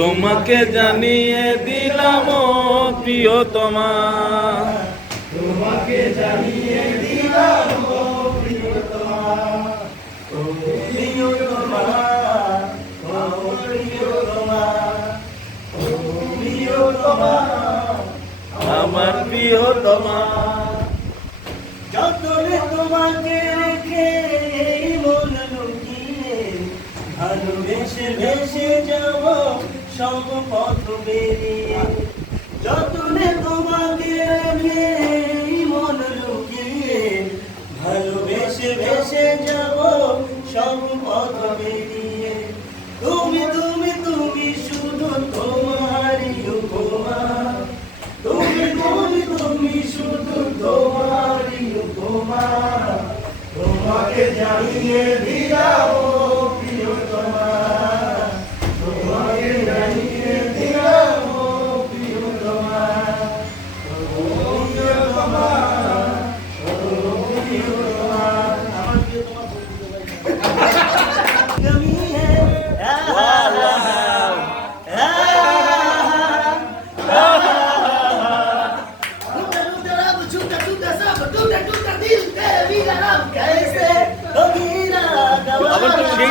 তোমাকে জানিয়ে দিলাম ও প্রিয়তমা। তোমাকে জানিয়ে দিলাম আমার প্রিয়তমা। যতনে তোমাকে রেখে মন লুকিয়ে ভালোবেসে ভেসে যাব। সব পথ বেরিয়ে যতনে তোমাকে মন লুকিয়ে, ভালোবেসে ভেসে যাব সব পথ বেরিয়ে তুমি তুমি তুমি শুধু তোমারই উপমা। তুমি তুমি তুমি শুধু তোমারই উপমা। তোমাকে জানিয়ে দিলাম আবার তো সেই